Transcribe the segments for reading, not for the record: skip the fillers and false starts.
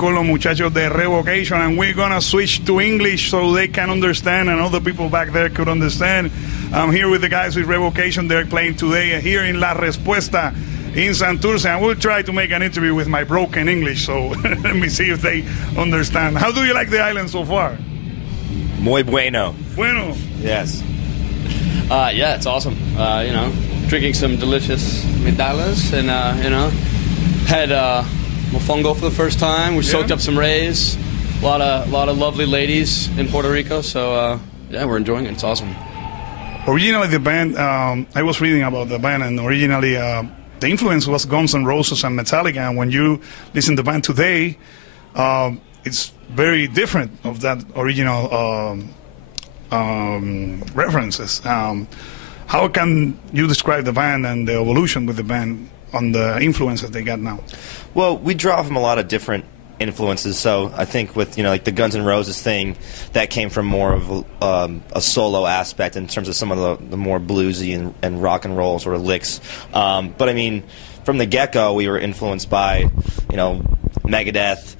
con los muchachos de Revocation, and we're gonna switch to English so they can understand and other people back there could understand. I'm here with the guys with Revocation. They're playing today here in La Respuesta in Santurce, and we'll try to make an interview with my broken English, so let me see if they understand. How do you like the island so far? Muy bueno. Bueno. Yes. Yeah, it's awesome. You know, drinking some delicious medallas, and you know, had mofongo for the first time. We soaked up some rays. A lot of lovely ladies in Puerto Rico. So yeah, we're enjoying it. It's awesome. Originally, the band, I was reading about the band, and originally the influence was Guns N' Roses and Metallica. And when you listen to the band today, it's very different of that original references. How can you describe the band and the evolution with the band on the influences they got now? Well, we draw from a lot of different influences. So I think with, you know, like the Guns N' Roses thing, that came from more of a solo aspect in terms of some of the more bluesy and rock and roll sort of licks. But I mean, from the get-go, we were influenced by, you know, Megadeth,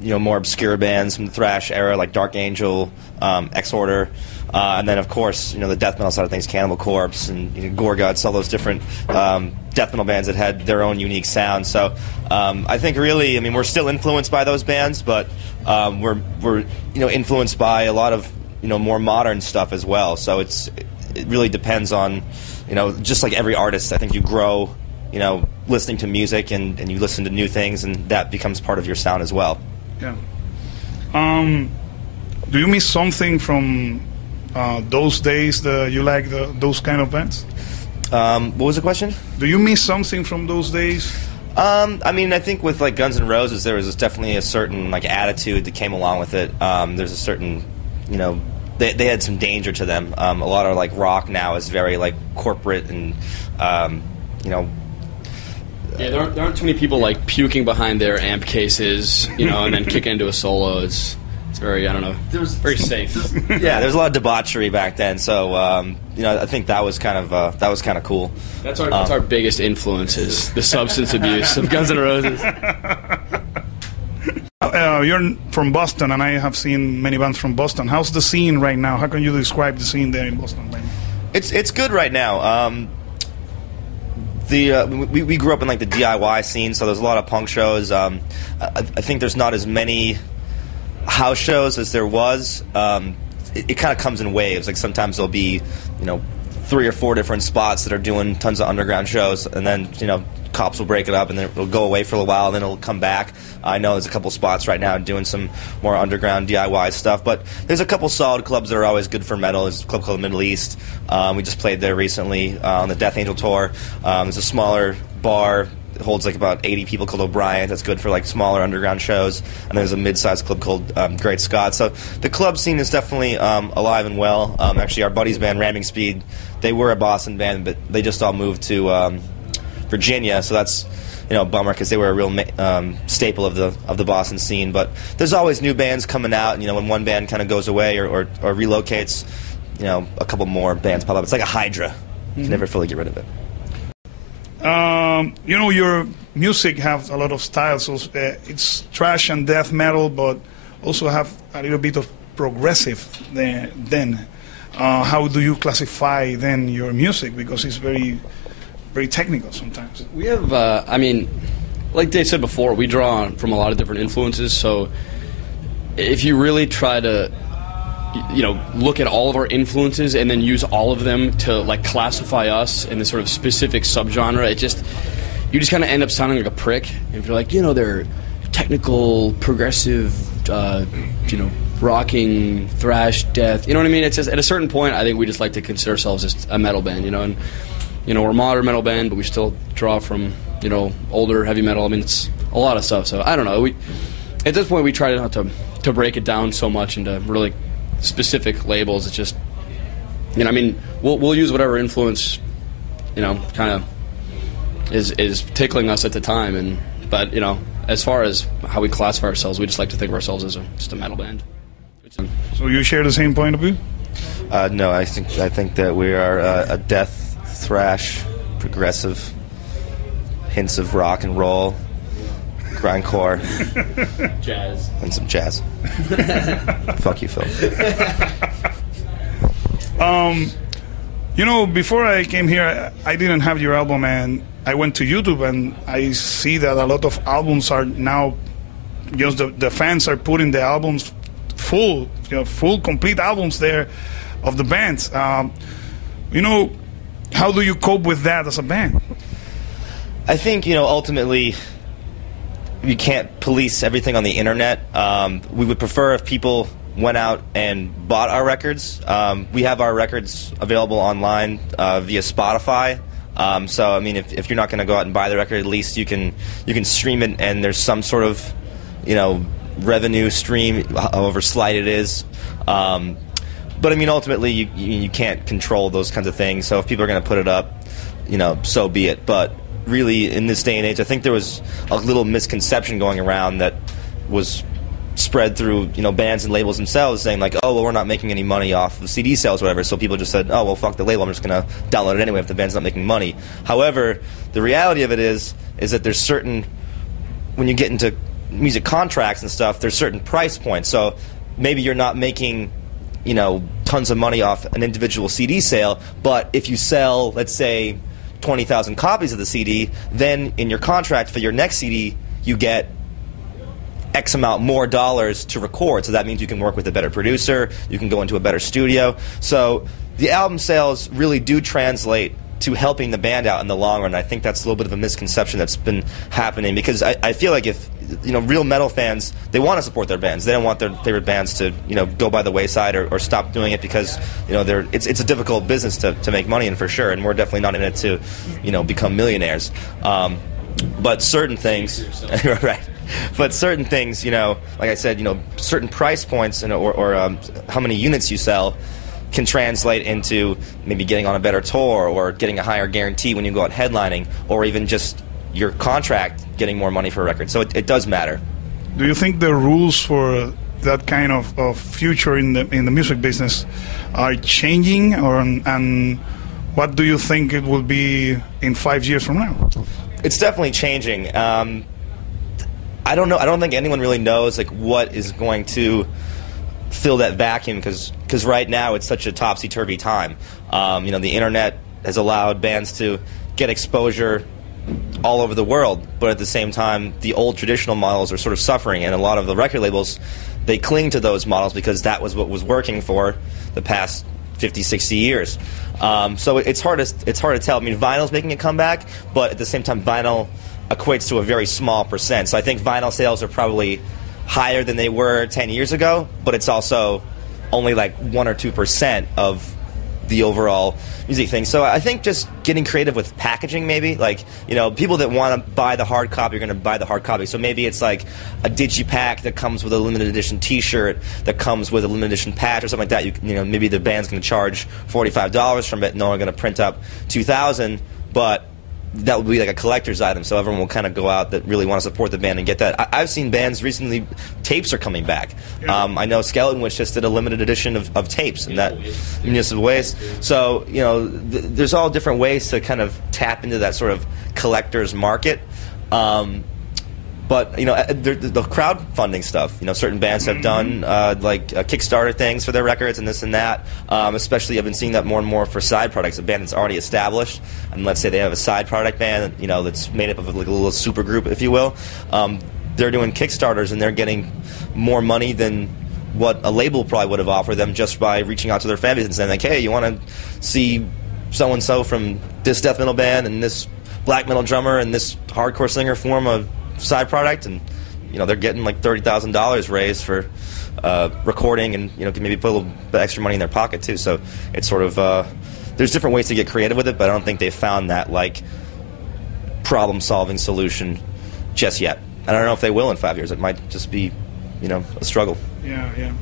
you know, more obscure bands from the thrash era like Dark Angel, Exorder, and then of course, you know, the death metal side of things, Cannibal Corpse and, you know, Gorguts, all those different death metal bands that had their own unique sound. So I think really, I mean, we're still influenced by those bands, but we're you know, influenced by a lot of, you know, more modern stuff as well. So it really depends on, you know, just like every artist, I think you grow, you know, listening to music and you listen to new things, and that becomes part of your sound as well. Yeah. Do you miss something from those days that you like those kind of bands? What was the question? Do you miss something from those days? I mean, I think with like Guns N' Roses, there was definitely a certain like attitude that came along with it. There's a certain, you know, they had some danger to them. A lot of like rock now is very like corporate and, you know. Yeah, there aren't too many people like puking behind their amp cases, you know, and then kicking into a solo. It's very, I don't know, very safe. Yeah, there was a lot of debauchery back then, so you know, I think that was kind of cool. That's our biggest influences, the substance abuse of Guns N' Roses. You're from Boston, and I have seen many bands from Boston. How's the scene right now? How can you describe the scene there in Boston right now? It's good right now. We grew up in like the DIY scene, so there's a lot of punk shows. I think there's not as many house shows as there was. It kind of comes in waves. Like sometimes there'll be, you know, 3 or 4 different spots that are doing tons of underground shows, and then, you know, cops will break it up and then it'll go away for a while and then it'll come back. I know there's a couple spots right now doing some more underground DIY stuff, but there's a couple solid clubs that are always good for metal. There's a club called Middle East. We just played there recently on the Death Angel tour. There's a smaller bar. It holds like about 80 people called O'Brien. That's good for like smaller underground shows. And there's a mid-sized club called Great Scott. So the club scene is definitely alive and well. Actually, our buddies band, Ramming Speed, they were a Boston band, but they just all moved to Virginia. So that's, you know, a bummer because they were a real staple of the Boston scene. But there's always new bands coming out. And, you know, when one band kind of goes away or relocates, you know, a couple more bands pop up. It's like a hydra. You can never fully get rid of it. You know, your music has a lot of styles. So it's thrash and death metal, but also have a little bit of progressive then. How do you classify then your music? Because it's very, very technical sometimes. We have, I mean, like Dave said before, we draw from a lot of different influences. So if you really try to, you know, look at all of our influences and then use all of them to like classify us in this sort of specific subgenre, you just kind of end up sounding like a prick. If you're like, you know, they're technical, progressive, you know, rocking, thrash, death. You know what I mean? It's just at a certain point, I think we just like to consider ourselves just a metal band, you know. And you know, we're a modern metal band, but we still draw from, you know, older heavy metal. I mean, it's a lot of stuff. So I don't know. At this point, we try not to break it down so much into really specific labels. It's just, you know, I mean, we'll use whatever influence, you know, kind of is tickling us at the time. But you know, as far as how we classify ourselves, we just like to think of ourselves as just a metal band. So you share the same point of view? No, I think that we are a death, thrash, progressive, hints of rock and roll, grindcore, Jazz, and some jazz. Fuck you, Phil. You know, before I came here, I didn't have your album, and I went to YouTube, and I see that a lot of albums are now, just the fans are putting the albums full, complete albums there of the bands. You know, how do you cope with that as a band? I think, ultimately, you can't police everything on the internet. We would prefer if people went out and bought our records. We have our records available online via Spotify. So, I mean, if you're not going to go out and buy the record, at least you can stream it, and there's some sort of, revenue stream, however slight it is. But, I mean, ultimately, you can't control those kinds of things. So if people are going to put it up, so be it. But really, in this day and age, I think there was a little misconception going around that was spread through, bands and labels themselves, saying like, oh, well, we're not making any money off of CD sales or whatever, so people just said, oh, well, fuck the label, I'm just going to download it anyway if the band's not making money. However, the reality of it is that there's certain, when you get into music contracts and stuff, there's certain price points. So maybe you're not making, tons of money off an individual CD sale, but if you sell, let's say, 20,000 copies of the CD, then in your contract for your next CD, you get X amount more dollars to record. So that means you can work with a better producer, you can go into a better studio. So the album sales really do translate to helping the band out in the long run. I think that's a little bit of a misconception that's been happening, because I feel like if real metal fans, they want to support their bands. They don't want their favorite bands to go by the wayside or stop doing it, because it's a difficult business to make money in, for sure, and we're definitely not in it to become millionaires. But certain things, right? But certain things, like I said, certain price points or how many units you sell can translate into maybe getting on a better tour or getting a higher guarantee when you go out headlining, or even just your contract getting more money for a record. So it does matter. Do you think the rules for that kind of future in the music business are changing, and what do you think it will be in 5 years from now? It's definitely changing. I don't know. I don't think anyone really knows like what is going to fill that vacuum, because right now it's such a topsy-turvy time. The internet has allowed bands to get exposure all over the world, but at the same time, the old traditional models are sort of suffering, and a lot of the record labels, they cling to those models because that was what was working for the past 50, 60 years. So it's hard to tell. I mean, vinyl's making a comeback, but at the same time, vinyl equates to a very small percent. So I think vinyl sales are probably higher than they were 10 years ago, but it's also only like 1 or 2% of the overall music thing. So I think just getting creative with packaging, maybe, like, people that want to buy the hard copy are going to buy the hard copy. So maybe it's like a digipack that comes with a limited edition T-shirt, that comes with a limited edition patch or something like that. Maybe the band's going to charge $45 from it, and they're going to print up 2,000, but that would be like a collector's item, so everyone will kind of go out that really want to support the band and get that. I've seen bands recently, tapes are coming back. Yeah. I know Skeleton Witch just did a limited edition of tapes, and that Municipal Waste. So, there's all different ways to kind of tap into that sort of collector's market. But, the crowdfunding stuff, certain bands have done, Kickstarter things for their records and this and that. Especially, I've been seeing that more and more for side products. A band that's already established, and let's say they have a side product band, that's made up of like a little super group, if you will. They're doing Kickstarters, and they're getting more money than what a label probably would have offered them just by reaching out to their fan base and saying, like, hey, you want to see so-and-so from this death metal band and this black metal drummer and this hardcore singer form a side product, and they're getting like $30,000 raised for recording, and can maybe put a little bit extra money in their pocket too. So it's sort of there's different ways to get creative with it, but I don't think they found that like problem-solving solution just yet. And I don't know if they will in 5 years. It might just be a struggle. Yeah.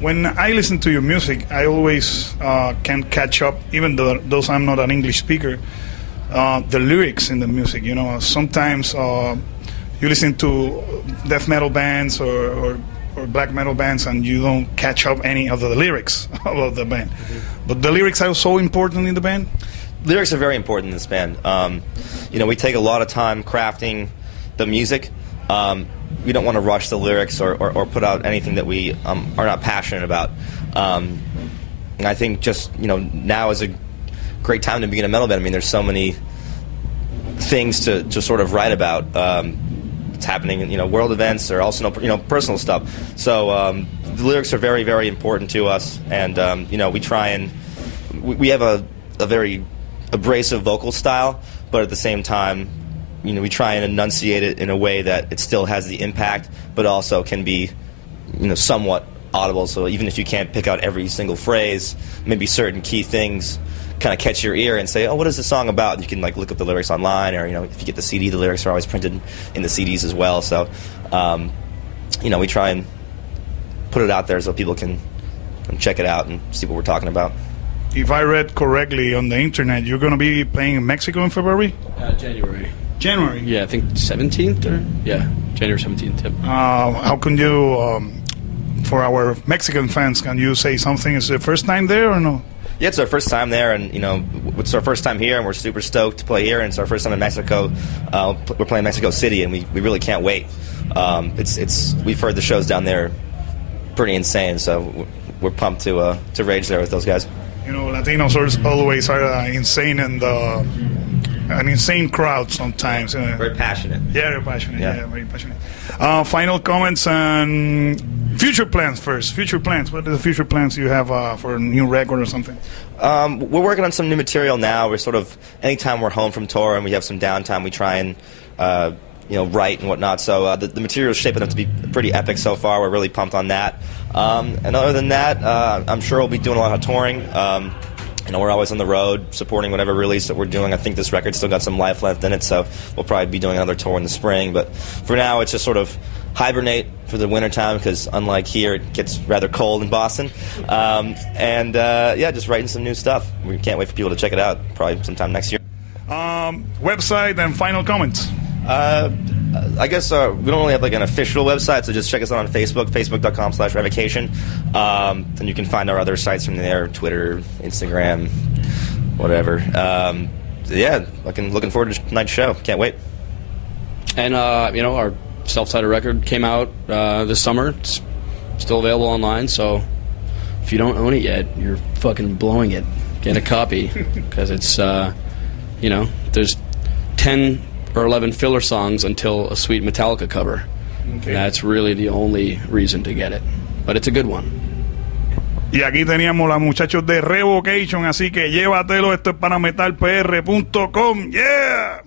When I listen to your music, I always can catch up, even though I'm not an English speaker. The lyrics in the music, sometimes you listen to death metal bands or black metal bands, and you don't catch up any of the lyrics of the band. Mm-hmm. But the lyrics are so important in the band. Lyrics are very important in this band. we take a lot of time crafting the music. We don't want to rush the lyrics or put out anything that we are not passionate about. And I think just, now is a great time to begin a metal band. I mean, there's so many things to sort of write about. It's happening in, world events, or also, personal stuff. So the lyrics are very, very important to us. And, we try and, we have a very abrasive vocal style, but at the same time, we try and enunciate it in a way that it still has the impact, but also can be, somewhat audible. So even if you can't pick out every single phrase, maybe certain key things kind of catch your ear and say, oh, what is the song about? You can look up the lyrics online, or if you get the CD, the lyrics are always printed in the CDs as well. So, we try and put it out there so people can check it out and see what we're talking about. If I read correctly on the internet, you're going to be playing in Mexico in February? January? Yeah, I think 17th January 17th. Yep. How can you, for our Mexican fans, can you say something? Is it the first time there or no? Yeah, it's our first time there, and it's our first time here, and we're super stoked to play here. And it's our first time in Mexico. We're playing Mexico City, and we really can't wait. We've heard the shows down there pretty insane, so we're pumped to rage there with those guys. Latinos always are insane, and an insane crowd sometimes. Very passionate. Yeah, very passionate. Yeah, very passionate. Final comments and future plans first. Future plans. What are the future plans you have for a new record or something? We're working on some new material now. We're sort of, anytime we're home from tour and we have some downtime, we try and write and whatnot. So the material is shaping up to be pretty epic so far. We're really pumped on that. And other than that, I'm sure we'll be doing a lot of touring. We're always on the road supporting whatever release that we're doing. I think this record's still got some life left in it, so we'll probably be doing another tour in the spring. But for now, it's just sort of hibernate for the wintertime, because unlike here, it gets rather cold in Boston. Just writing some new stuff. We can't wait for people to check it out, probably sometime next year. Website and final comments. I guess we don't really have an official website, so just check us out on Facebook, facebook.com/Revocation. And you can find our other sites from there, Twitter, Instagram, whatever. Looking forward to tonight's show. Can't wait. And, our self-titled record came out this summer. It's still available online, so if you don't own it yet, you're fucking blowing it. Get a copy, because it's, there's 10 or 11 filler songs until a sweet Metallica cover. Okay. That's really the only reason to get it. But it's a good one. Y aquí teníamos los muchachos de Revocation, así que llévatelo. Esto es para metalpr.com. Yeah.